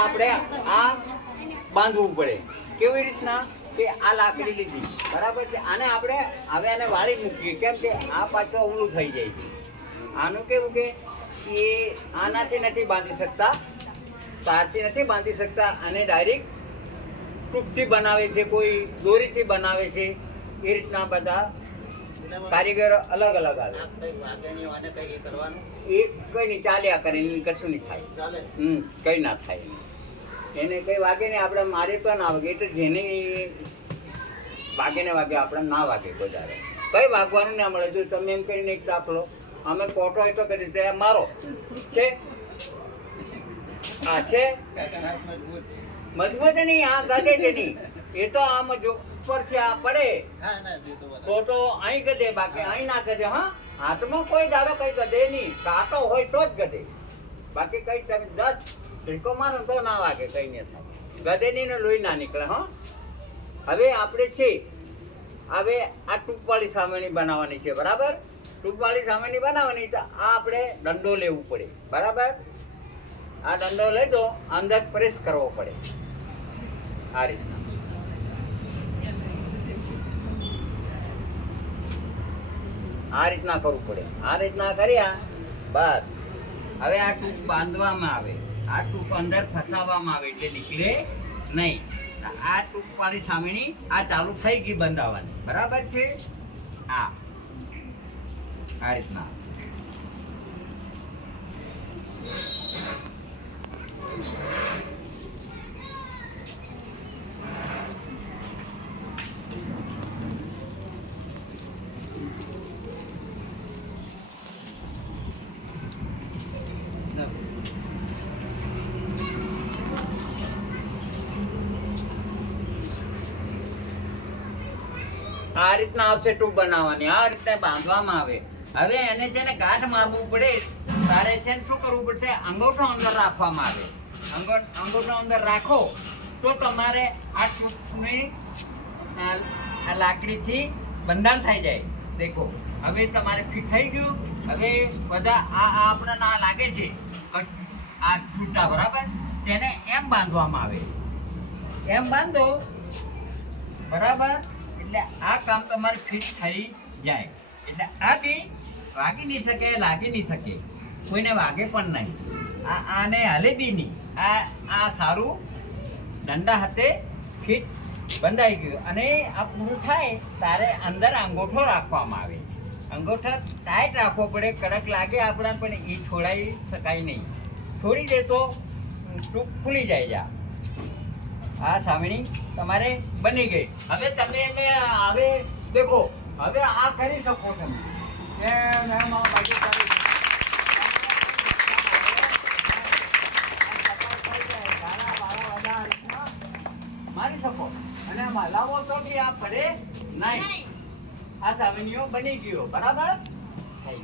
આપણે આ બાંધવું પડે. કેવી રીતના કે આ લાકડી લીધી બરાબર છે, આને આપણે હવે આને વાળી મૂકીએ. કેમ કે આ પાછો અવળું થઈ જાય છે. આનું કેવું કે એ આનાથી નથી બાંધી શકતા, તારથી નથી બાંધી શકતા, અને ડાયરેક્ટ ટૂંકથી બનાવે છે, કોઈ દોરીથી બનાવે છે. એ રીતના બધા કારીગર અલગ અલગ આવે. એ કઈ નહીં ચાલ્યા કરે, કશું નહીં થાય. કઈ ના થાય એને કઈ વાગે નહીં. આપણે મારે તો ના વાગે, એટલે જેને વાગે ને વાગે આપણે ના વાગે વધારે કઈ વાગવાનું ના મળે. જો તમે એમ કરીને એક દાખલો અમે કોટો હોય તો કરી દે મારો છે, આ છે મજબૂત નહીં, આ ગધે છે નહીં. એ તો આમ જો ઉપરથી આ પડે તો અહીં ગધે, બાકી અહીં ના ગધે. હા, હાથમાં કોઈ દાડો કઈ ગધે નહીં, કાંટો હોય તો જ ગધે, બાકી કઈ તમે 10 ઢીકો મારો તો ના વાગે, કઈ નહીં થાય. ગધેની ને લોહી ના નીકળે. હા, હવે આપણે છે હવે આ ટૂંકવાળી સામેની બનાવવાની છે બરાબર. ટૂંકવાળી સામેની બનાવવાની તો આ આપણે દંડો લેવું પડે બરાબર. આ દંડો લઈ દો, અંદર પ્રેસ કરવો પડે આ રીતના. આ રીતના કરવું પડે. આ રીતના કર્યા બાદ હવે આ ટૂંક બાંધવામાં આવે. આ ટૂંક અંદર ફસાવવામાં આવે એટલે નીકળે નહીં. આ ટૂંકવાળી સામેની આ ચાલુ થઈ ગઈ બંધાવવાની બરાબર છે. આ રીતના આ રીતના આવશે ટૂંક બનાવવાની. આ રીતના બાંધવામાં આવે. હવે એને છે ને ગાંઠ મારવું પડે. તારે છે ને શું કરવું પડશે, અંગૂઠો અંદર રાખવામાં આવે. અંગૂઠો અંદર રાખો તો તમારે આ ટૂંકની આ લાકડીથી બંધાણ થઈ જાય. દેખો હવે તમારે ફિટ થઈ ગયું. હવે બધા આ આપણે ના લાગે છે આ છૂટા બરાબર, તેને એમ બાંધવામાં આવે. એમ બાંધો બરાબર, એટલે આ કામ તમારે ફિટ થઈ જાય. એટલે આ બી વાગી નહીં શકે, લાગી નહીં શકે, કોઈને વાગે પણ નહીં. આને હલે બી નહીં. આ સારું દંડા હાથે ફિટ બંધાઈ ગયું. અને આ પૂરું થાય તારે અંદર અંગૂઠો રાખવામાં આવે. અંગૂઠો ટાઈટ રાખવો પડે. કડક લાગે આપણા પણ એ છોડાઈ શકાય નહીં. છોડી દે તો ટૂંક ખુલી જાય જા. આ સામેની તમારે બની ગઈ. હવે તમે એને હવે દેખો, હવે આ કરી શકો તમે. મારી શકો અને હલાવો તો બી આ પડે નહીં. આ સામેનીઓ બની ગયો બરાબર થઈ.